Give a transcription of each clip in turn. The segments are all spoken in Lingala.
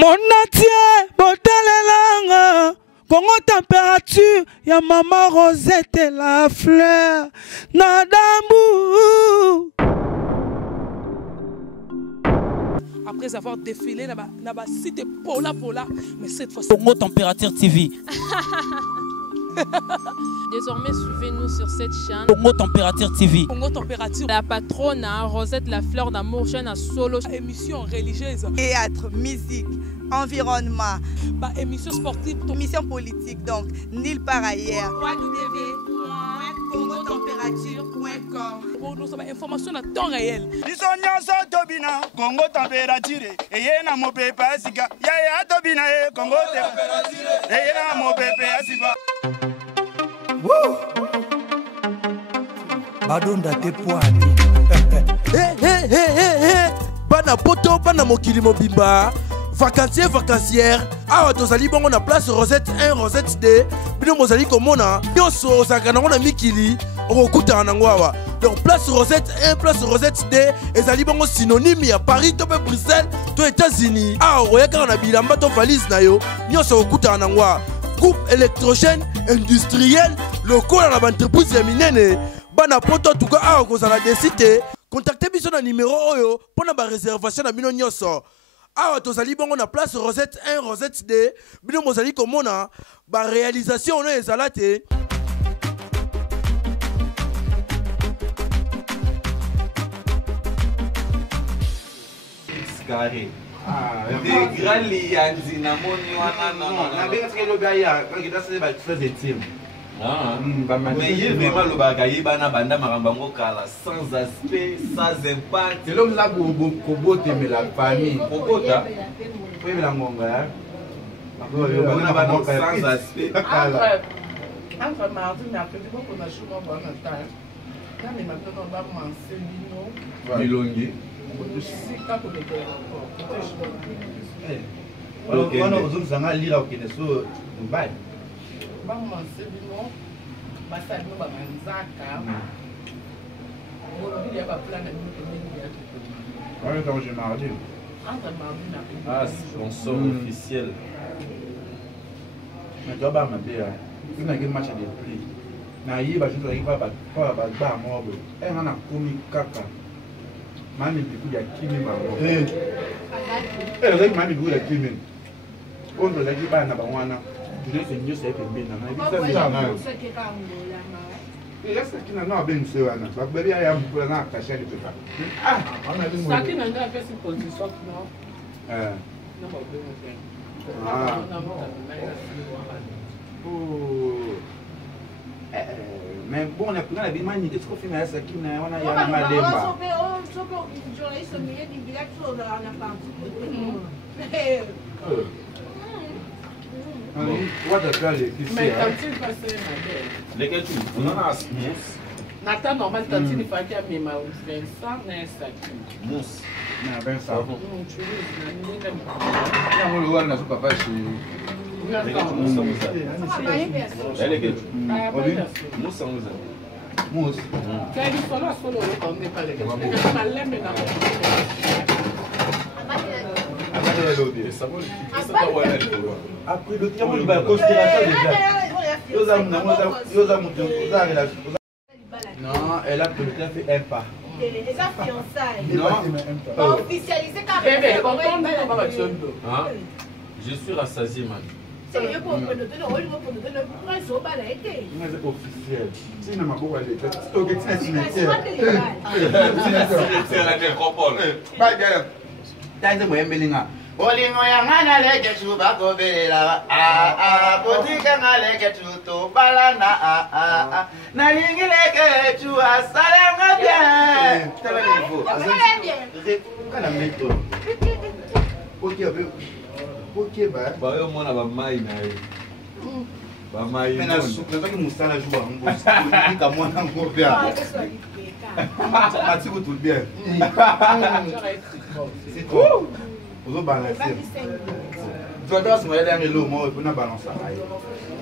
Monatie, botalelanga, Congo température, ya maman Rosette et la fleur, Nadambu. Après avoir défilé, na cité Pola, mais cette fois Congo Température TV. Désormais, suivez-nous sur cette chaîne. Congo Température TV. Congo Température. La patronne, Rosette la fleur d'amour, chaîne à solo. Émission religieuse. Théâtre, musique, environnement. Bah, émission sportive. Émission politique, donc nulle part ailleurs. www.congotempérature.com. Pour nous avoir information à temps réel. Congo Température. Et yena mo pepe asika. Ya tobina Congo Température. Et yena mo pepe asika. Woo! Badonda te poani. Bana poto, bana mokili mobimba. Vacancier, vacancière. Awa tozali bongo na place Rosette 1, Rosette 2. Bino mozali komona. Nyonso osakana na mikili. Okuta nango awa. Donc place Rosette 1, place Rosette 2. Ezali bongo synonyme ya Paris, to Bruxelles, to États-Unis. Awa oyaka na bilamba to valise na yo. Nyonso okuta nango awa. Groupe électrogène industriel local à l'entreprise ya minene bana poto tuka awa kozala desite contactez biso na numéro oyo pona ba réservation na bino nyonso awa tozali bongo na place Rosette 1 Rosette 2 bino mozali komona ba réalisation na ezala te carré. Des grands lianzi na moni wana na bien que le gars ya quand il a fait ba très intime. Mais il vraiment le bagaille bana banda marambango kala sans aspect, sans impact. C'est l'homme là pour botter mais la famille. Kokota. Oui mais la monga. Bana bana sans aspect. Entre mardi et mercredi, on a joué dans le temps. Quand les matins, on va manger Milongi. Wana uzungizanga lira ukine so Dubai. Bamanse bino basali no bamanzaka. Bolobi ya ba plan na bino pembeni ya kitoko. Ouais, quand j'ai mardi. Entre mardi na mercredi. Ah, sponsor officiel. Mais toi ba mabia. Il n'a que match de prix. Na yi ba jour yi ba ba mobo. Eh na komi kaka. Mami biku ya kimi mamo. Like mami biku ya kimi. Ondo la jiba na bangwana. Jule se nyo se pembe na. Na bisa bisa na. Yasa kina na ben se wana. Ba bebi ya mpula na kasha li pepa. Ah, ona li mo. Saki na nda pesi position no. Na ba be mo fe. Ah. Oh. Mais bon, on a pris la vie magnifique. Est-ce qu'on fait ça qui n'a on a ya malemba. What the girl is mais tantine passé ma belle. Lesquels tu on en a mousse. Nata normal tantine faki a mema 25 na saki. Mousse. Na ben ça. Tu veux na nina. Ya mo lo wana so papa shi. Mousse. Après le temps, il va considération déjà. Non, elle a peut-être fait un pas. Non, Officialisé je suis rassasié, man. c'est officiel. Si na maboko ale. C'est la nécropole. Ba gaya. Tanze moyembelinga. Olingo yangana leke chuba kobela botika ngaleke tuto balana na lingi leke chu asalanga bien. Tala niveau. Kana meto. Ok ba. Ba yo mona ba mai na ye. Ba mai. Mais na soki musala joua ngosi. Ika mwana ngobia. Matiko tout bien. C'est trop. Vous balancer. Tu dois se mettre dans l'eau, moi, pour balancer.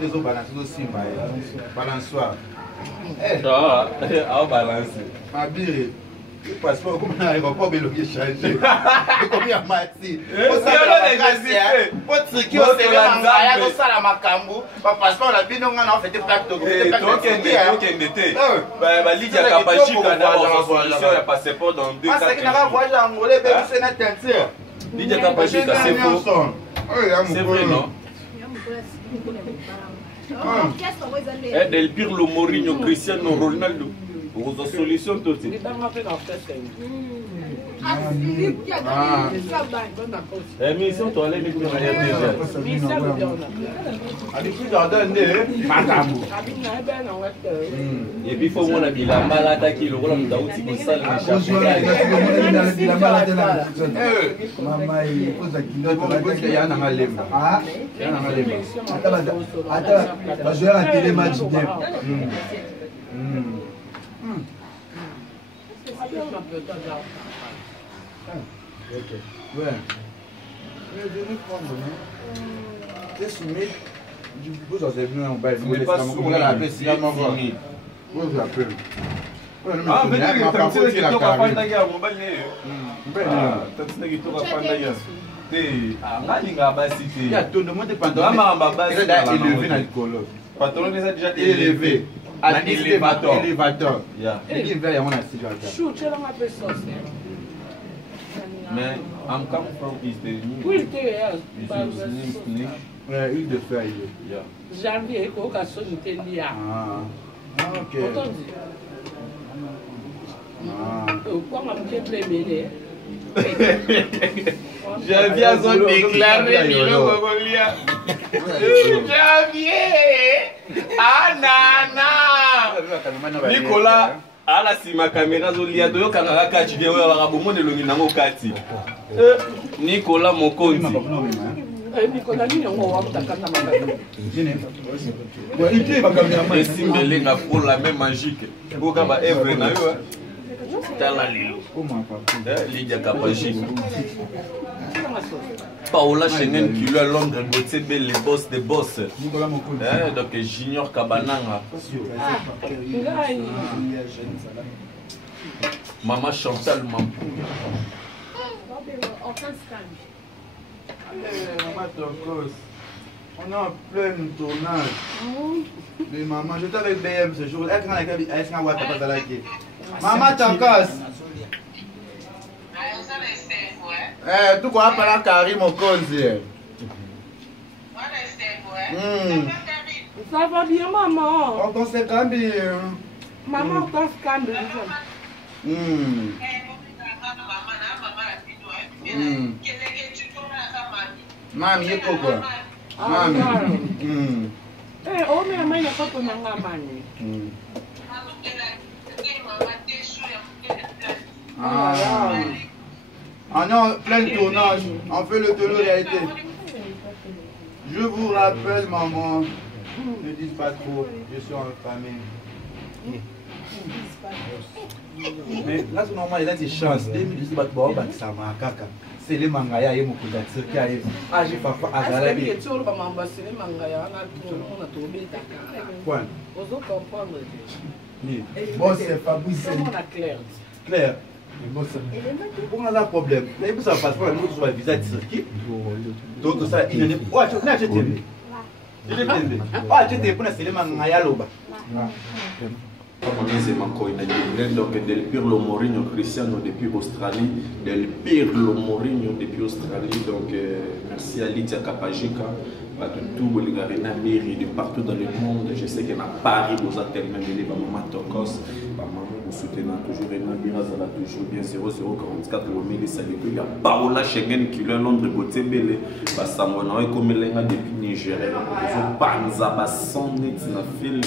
Les autres balancer aussi, balançoire. Ah, balancer. Abire. Passeport, comme on a aéroport, mais l'objet changé. Comme il y a Mati. C'est vrai, non? Del Pirlo, Mourinho, Cristiano Ronaldo. Vous avez solution tout de suite. Mission, tu allais mettre et puis il faut qu'on ait la malade qui le rôle de l'outil pour ça. Ok. Ouais. C'est soumis. Vous avez venu en bas. Vous n'êtes pas soumis. Vous l'avez soumis. Vous l'avez. Ah, mais tu as fait la campagne d'ailleurs. Il y a tout le monde pantalon déjà élevé. À l'élévateur. Mais I'm coming from East huile de feuille. Janvier, il faut que ok. Janvier a son déclaré Janvier. Ah nana Nicolas ala si ma caméra zolia to yoka ngaka kati de oya bakabomo de longi nango kati Nicolas Mokonzi Nicolas ni ngo wa mtakana mangani ouais il va cameraman esimbele na pour la même magique boka ba evre na yo tala lilo Lydia Kapajik Paola Schengen qui lui à Londres Gauthier les boss des boss donc Junior Kabananga Maman Chantal Mampou on est en plein tournage. Mais maman, j'étais avec BM ce jour. Est-ce qu'on va pas là qui? Maman Tankos. Tout quoi par la Karim au Konzi. Ça va bien maman. On s'est cambié. Maman on s'est cambié. Mami, il faut quoi? Mami. Oh, mais maman, il n'y a pas de mani. On est en plein tournage. On fait le télé-réalité. Je vous rappelle, maman, ne dis pas trop. Je suis en famille. Mais là, c'est normal, il a des chances. C'est les mangaya et mon coup qui arrive. Ah, j'ai pas fait à la vie. Bon, c'est Fabrice. Claire. Pour un problème. Mais vous savez pas, nous sommes visa de circuit. Donc, ça, il est. Oh, tu n'as acheté. Ah, tu t'es pour les mangaya loba. Donc Del Pirlo Mourinho Cristiano depuis Australie, Del Pirlo Mourinho depuis Australie. Donc merci à Lydia Kapajika, de tout Bolgarina, Miri, de partout dans le monde. Je sais qu'il y en a Paris, vous êtes tellement de Maman Tokos, Maman vous soutenez toujours, Emma Mirazala toujours bien 0044 il y a Paola Schengen qui est Londres de Bele, Samona et comme l'Enga depuis Nigeria, Banza Basson, Fil.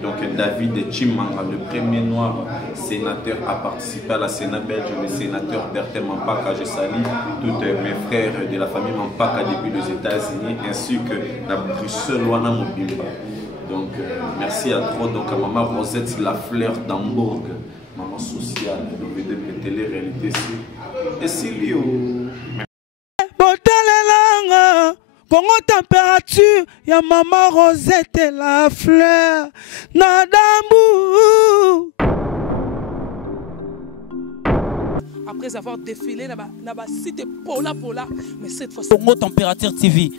Donc David Chimanga, le premier noir sénateur, a participé à la Sénat belge, le sénateur Bertin Mampaka. Je salue tous mes frères de la famille Mampaka depuis les États-Unis, ainsi que la Bruxelles Wana Mobimba. Donc merci à trop. Donc à maman Rosette La Fleur d'Hambourg, maman sociale, donc de télé-réalité et c'est lui. Congo température, ya maman Rosette La Fleur, Nadambu. après avoir défilé dans le site Pola, mais cette fois-ci, Congo Température TV.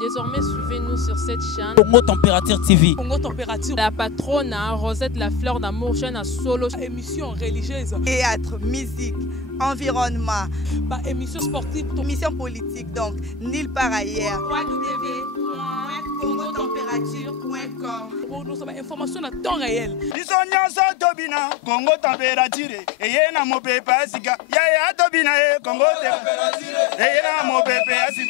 Désormais, suivez-nous sur cette chaîne. Congo Température TV. Congo Température. La patronne Rosette La Fleur d'Amour, chaîne à solo. Émission religieuse. Théâtre, musique, environnement. Émission sportive. Émission politique, donc, nulle part ailleurs. www.congotempérature.com. Pour nous avons information à temps réel. biso nyonso tobina Congo Température eye na mopepe asika yaya tobina ye Congo Température eye na mopepe asika